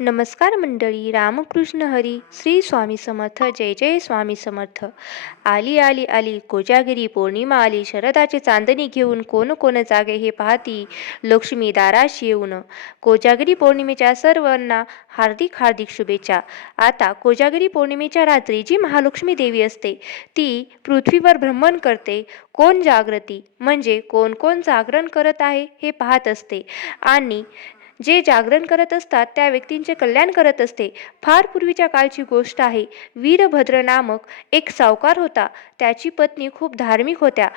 नमस्कार मंडळी रामकृष्ण हरी श्री स्वामी समर्थ जय जय स्वामी समर्थ. आली आली आली कोजागिरी पौर्णिमा आली शरदाचे चांदणी घेऊन कोण कोण जागे हे पाहती लक्ष्मी दाराशी येऊन. कोजागिरी पौर्णिमेच्या सर्वांना हार्दिक हार्दिक शुभेच्छा. आता कोजागिरी पौर्णिमेच्या रात्री जी महालक्ष्मी देवी असते ती पृथ्वीवर भ्रमण करते. कोण जागृती म्हणजे कोण कोण जागरण करत आहे हे पाहत असते. आणि जे जागरण करत असतात त्या व्यक्तींचे कल्याण करत असते. फार पूर्वीच्या काळची गोष्ट आहे. वीरभद्र नामक एक सावकार होता. त्याची पत्नी खूप धार्मिक होत्या.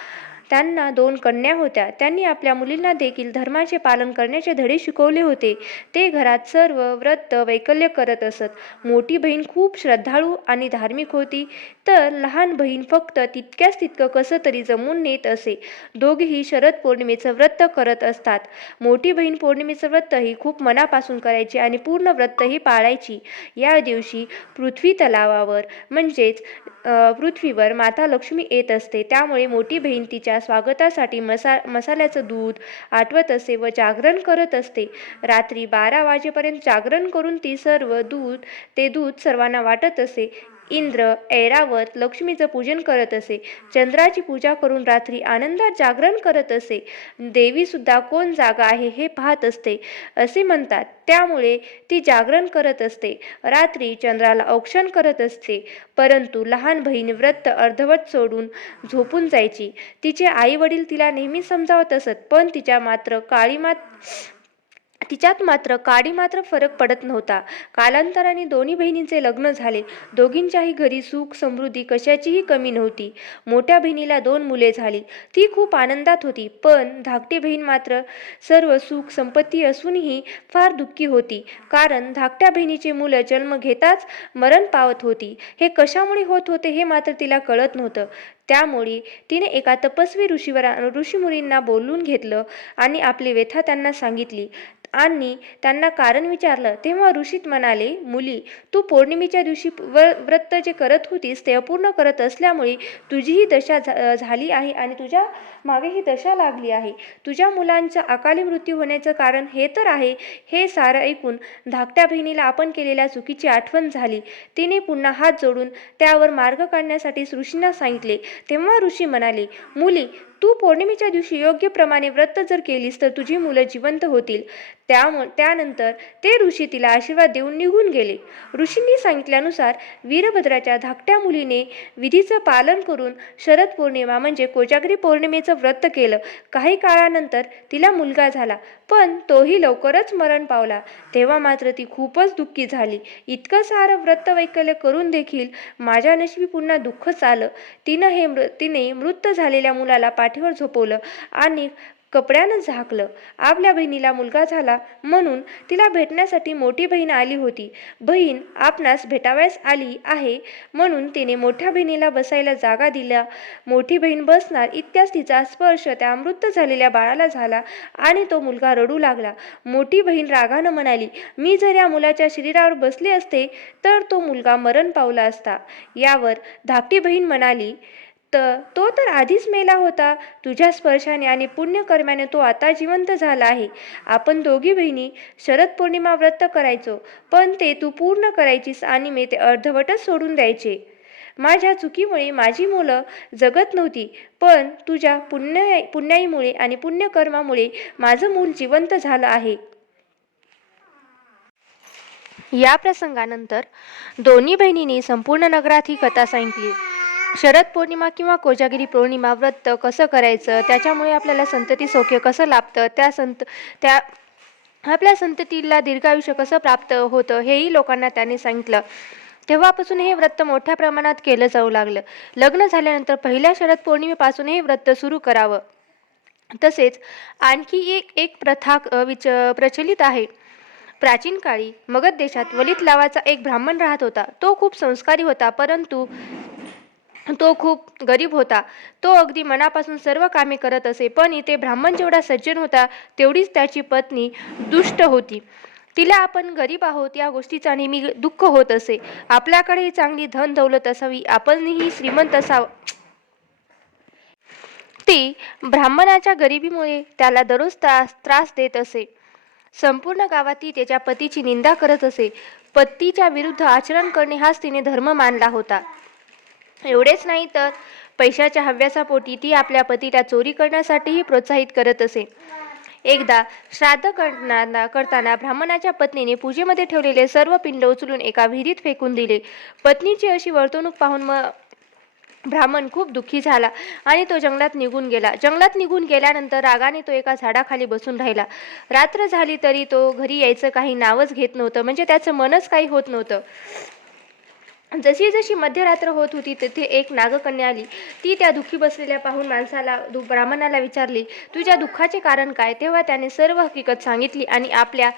त्यांना दोन कन्या होत्या. त्यांनी आपल्या मुलींना देखील धर्माचे पालन करण्याचे धडे शिकवले होते. ते घरात सर्व व्रत वैकल्य करत असत. मोठी बहीण खूप श्रद्धाळू आणि धार्मिक होती. तर लहान बहीण फक्त तितक्याच तितकं कसं तरी जमून नेत असे. दोघेही शरद पौर्णिमेचं व्रत करत असतात. मोठी बहीण पौर्णिमेचं व्रतही खूप मनापासून करायची आणि पूर्ण व्रत ही पाळायची. या दिवशी पृथ्वी तलावावर म्हणजेच पृथ्वीवर माता लक्ष्मी येत असते. त्यामुळे मोठी बहीण तिच्या स्वागतासाठी मसा मसाल्याचं दूध आठवत असे व जागरण करत असते. रात्री बारा वाजेपर्यंत जागरण करून ती सर्व दूध ते दूध सर्वांना वाटत असे. इंद्र ऐरावत लक्ष्मीचं पूजन करत असे. चंद्राची पूजा करून रात्री आनंदात जागरण करत असे. देवीसुद्धा कोण जागा आहे हे पाहत असते. असे म्हणतात. त्यामुळे ती जागरण करत असते. रात्री चंद्राला औक्षण करत असते. परंतु लहान बहीण व्रत अर्धवट सोडून झोपून जायची. तिचे आई वडील तिला नेहमी समजावत असत पण तिच्या मात्र काळीमात तिच्यात मात्र काडी मात्र फरक पडत नव्हता. कालांतराने दोन्ही बहिणींचे लग्न झाले. दोघींच्याही घरी सुख समृद्धी कशाचीही कमी नव्हती. मोठ्या बहिणीला दोन मुले झाली. ती खूप आनंदात होती पण धाकटी बहीण मात्र सर्व सुख संपत्ती असूनही फार दुःखी होती. कारण धाकट्या बहिणीचे मुलं जन्म घेताच मरण पावत होती. हे कशामुळे होत होते हे मात्र तिला कळत नव्हतं. त्यामुळे तिने एका तपस्वी ऋषीवर ऋषीमुनींना बोलून घेतलं आणि आपली व्यथा त्यांना सांगितली. आणि त्यांना कारण विचारलं तेव्हा ऋषीत म्हणाले मुली तू पौर्णिमेच्या दिवशी व व्रत जे करत होतीस ते अपूर्ण करत असल्यामुळे तुझीही दशा झा- झाली आहे आणि तुझ्या मागे ही दशा लागली आहे. तुझ्या मुलांचा अकाली मृत्यू होण्याचं कारण हे तर आहे. हे सारं ऐकून धाकट्या बहिणीला आपण केलेल्या चुकीची आठवण झाली. तिने पुन्हा हात जोडून त्यावर मार्ग काढण्यासाठी ऋषींना सांगितले. तेव्हा ऋषी म्हणाले मुली तू पौर्णिमेच्या दिवशी योग्य प्रमाणे व्रत जर केलीस तर तुझी मुलं जिवंत होतील. त्यामु त्यानंतर ते ऋषी तिला आशीर्वाद देऊन निघून गेले. ऋषींनी सांगितल्यानुसार वीरभद्राच्या धाकट्या मुलीने विधीचं पालन करून शरद पौर्णिमा म्हणजे कोजागरी पौर्णिमेचं व्रत केलं. काही काळानंतर तिला मुलगा झाला. पण तोही लवकरच मरण पावला. तेव्हा मात्र ती खूपच दुःखी झाली. इतकं सारं व्रत वैकल्य करून देखील माझ्या नशिबी पुन्हा दुःखच आलं. तिनं हे मृ तिने मृत झालेल्या मुलाला पाठीवर झोपवलं आणि कपड्यानं झाकलं. आपल्या बहिणीला मुलगा झाला म्हणून तिला भेटण्यासाठी मोठी बहीण आली होती. बहीण आपणास भेटावयास आली आहे म्हणून तिने मोठ्या बहिणीला बसायला जागा दिल्या. मोठी बहीण बसणार इतक्याच तिचा स्पर्श त्या मृत झालेल्या बाळाला झाला आणि तो मुलगा रडू लागला. मोठी बहीण रागानं म्हणाली मी जर या मुलाच्या शरीरावर बसले असते तर तो मुलगा मरण पावला असता. यावर धाकटी बहीण म्हणाली तर तो तर आधीच मेला होता. तुझ्या स्पर्शाने आणि पुण्यकर्म्याने तो आता जिवंत झाला आहे. आपण दोघी बहिणी शरद पौर्णिमा व्रत करायचो पण ते तू पूर्ण करायचीस आणि मी ते अर्धवटच सोडून द्यायचे. माझ्या चुकीमुळे माझी मुलं जगत नव्हती पण तुझ्या पुण्य पुण्याईमुळे आणि पुण्यकर्मामुळे माझं मूल जिवंत झालं आहे. या प्रसंगानंतर दोन्ही बहिणींनी संपूर्ण नगरात ही कथा सांगितली. शरद पौर्णिमा किंवा कोजागिरी पौर्णिमा व्रत कसं करायचं? त्याच्यामुळे आपल्याला संतती सौख्य कसं लाभतं? त्या संत त्या आपल्या संततीला दीर्घायुष्य कसं प्राप्त होतं? हेही लोकांना त्यांनी सांगितलं. तेव्हापासून हे व्रत मोठ्या प्रमाणात केलं जाऊ लागलं. लग्न झाल्यानंतर पहिल्या शरद पौर्णिमेपासून हे व्रत सुरू करावं. तसेच आणखी एक एक प्रथा विच प्रचलित आहे. प्राचीन काळी मगध देशात वलित लावाचा एक ब्राह्मण राहत होता. तो खूप संस्कारी होता परंतु तो खूप गरीब होता. तो अगदी मनापासून सर्व कामे करत असे पण इथे ब्राह्मण जेवढा सज्जन होता तेवढीच त्याची पत्नी दुष्ट होती. तिला आपण गरीब आहोत या गोष्टीचा नेहमी दुःख होत असे. आपल्याकडे चांगली धन दौलत असावी आपणही श्रीमंत असावं. ती ब्राह्मणाच्या गरिबीमुळे त्याला दररोज त्रास त्रास देत असे. संपूर्ण गावात ती त्याच्या पतीची निंदा करत असे. पतीच्या विरुद्ध आचरण करणे हाच तिने धर्म मानला होता. एवढेच नाही तर पैशाच्या हव्यासापोटी ती आपल्या पतीला चोरी करण्यासाठीही प्रोत्साहित करत असे. एकदा श्राद्ध करताना करताना ब्राह्मणाच्या पत्नीने पूजेमध्ये ठेवलेले सर्व पिंड उचलून एका विहिरीत फेकून दिले. पत्नीची अशी वर्तणूक पाहून मग ब्राह्मण खूप दुःखी झाला आणि तो जंगलात निघून गेला. जंगलात निघून गेल्यानंतर रागाने तो एका झाडाखाली बसून राहिला. रात्र झाली तरी तो घरी यायचं काही नावच घेत नव्हतं. म्हणजे त्याचं मनच काही होत नव्हतं. जशी जशी मध्यरात्र होत होती तेथे एक नागकन्या आली. ती त्या दुःखी बसलेल्या पाहून माणसाला दु ब्राह्मणाला विचारली तुझ्या दुःखाचे कारण काय? तेव्हा त्याने सर्व हकीकत सांगितली आणि आपल्या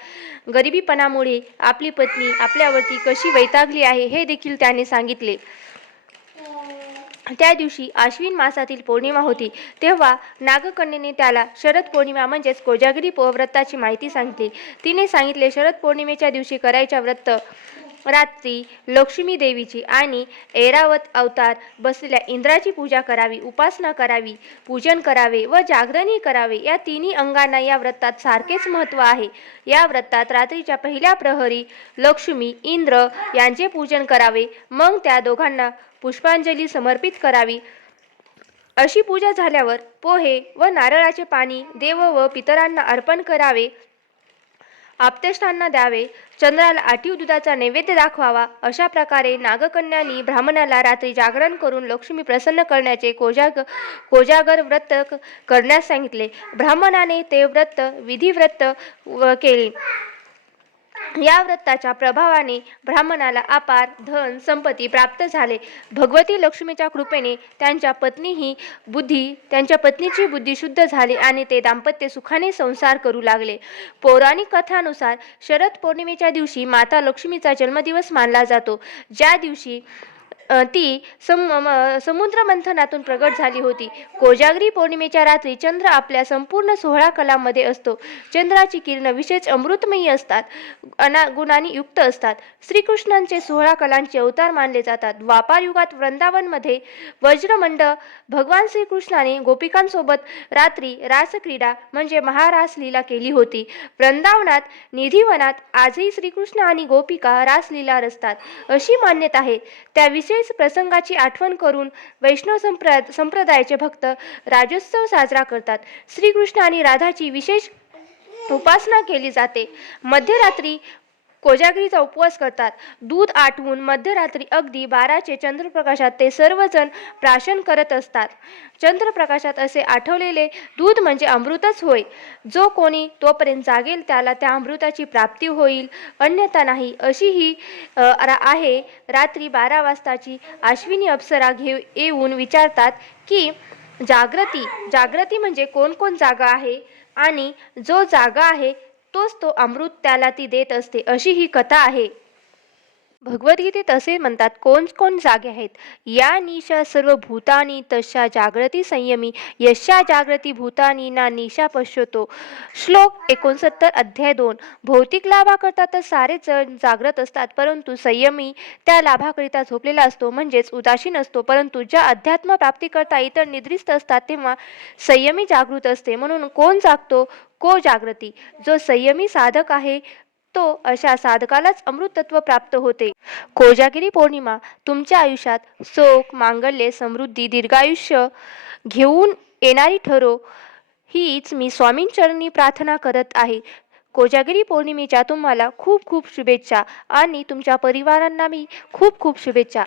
गरिबीपणामुळे आपली पत्नी आपल्यावरती कशी वैतागली आहे हे देखील त्याने सांगितले. त्या दिवशी आश्विन मासातील पौर्णिमा होती. तेव्हा नागकन्येने त्याला शरद पौर्णिमा म्हणजेच कोजागिरी पो व्रताची माहिती सांगितली. तिने सांगितले शरद पौर्णिमेच्या दिवशी करायच्या व्रत रात्री लक्ष्मी देवीची आणि ऐरावत अवतार बसलेल्या इंद्राची पूजा करावी उपासना करावी पूजन करावे व जागरणही करावे. या तिन्ही अंगांना या व्रतात सारखेच महत्त्व आहे. या व्रतात रात्रीच्या पहिल्या प्रहरी लक्ष्मी इंद्र यांचे पूजन करावे. मग त्या दोघांना पुष्पांजली समर्पित करावी. अशी पूजा झाल्यावर पोहे व नारळाचे पाणी देव व पितरांना अर्पण करावे. आप्तेष्टांना द्यावे. चंद्राला आठीव दुधाचा नैवेद्य दाखवावा. अशा प्रकारे नागकन्यांनी ब्राह्मणाला रात्री जागरण करून लक्ष्मी प्रसन्न करण्याचे कोजाग कोजागर व्रत करण्यास सांगितले. ब्राह्मणाने ते व्रत विधिव्रत व केले. या व्रताच्या प्रभावाने ब्राह्मणाला अपार धन संपत्ती प्राप्त झाले. भगवती लक्ष्मीच्या कृपेने त्यांच्या पत्नीही बुद्धी त्यांच्या पत्नीची बुद्धी शुद्ध झाली आणि ते दाम्पत्य सुखाने संसार करू लागले. पौराणिक कथानुसार शरद पौर्णिमेच्या दिवशी माता लक्ष्मीचा जन्मदिवस मानला जातो. ज्या दिवशी ती सम म- प्रगट झाली होती. कोजागरी पौर्णिमेच्या रात्री चंद्र आपल्या संपूर्ण सोहळा कलामध्ये असतो. चंद्राची किरण विशेष अमृतमयी असतात. अना गुणांनी युक्त असतात. श्रीकृष्णांचे सोहळा कलांचे अवतार मानले जातात. द्वापार युगात वृंदावनमध्ये वज्रमंड भगवान श्रीकृष्णाने गोपिकांसोबत रात्री रासक्रीडा म्हणजे महारासलीला केली होती. वृंदावनात निधिवनात आजही श्रीकृष्ण आणि गोपिका रासलीला रचतात. अशी मान्यता आहे. त्या विशेष प्रसंगाची आठवण करून वैष्णव संप्र संप्रदायाचे भक्त राजोत्सव साजरा करतात. श्रीकृष्ण आणि राधाची विशेष उपासना केली जाते. मध्यरात्री कोजागिरीचा उपवास करतात. दूध आटवून मध्यरात्री अगदी बाराचे चंद्रप्रकाशात ते सर्वजण प्राशन करत असतात. चंद्रप्रकाशात असे आठवलेले दूध म्हणजे अमृतच होय. जो कोणी तोपर्यंत जागेल त्याला त्या अमृताची प्राप्ती होईल. अन्यथा नाही अशी ही आहे. रात्री बारा वाजताची अश्विनी अप्सरा घेऊ येऊन विचारतात की जागृती जागृती म्हणजे कोण कोण जागा आहे? आणि जो जागा आहे तोच तो अमृत त्याला ती देत असते अशी ही कथा आहे. भगवद्गीतेत असे म्हणतात कोण कोण जागे आहेत? या निशा सर्व भूतानी तशा जागृती संयमी यशा जागृती भूतानी ना निशा पश्यतो. श्लोक एकोणसत्तर अध्याय दोन. भौतिक लाभाकरता तर सारे जण जागृत असतात परंतु संयमी त्या लाभाकरिता झोपलेला असतो म्हणजेच उदासीन असतो. परंतु ज्या अध्यात्म प्राप्तीकरता इतर निद्रिस्त असतात तेव्हा संयमी जागृत असते. म्हणून कोण जागतो? को जागृती. जो संयमी साधक आहे तो अशा साधकालाच अमृतत्व प्राप्त होते. कोजागिरी पौर्णिमा तुमच्या आयुष्यात सुख मांगल्य समृद्धी दीर्घायुष्य घेऊन येणारी ठरो हीच मी स्वामींचरणी प्रार्थना करत आहे. कोजागिरी पौर्णिमेच्या तुम्हाला खूप खूप शुभेच्छा आणि तुमच्या परिवारांना मी खूप खूप शुभेच्छा.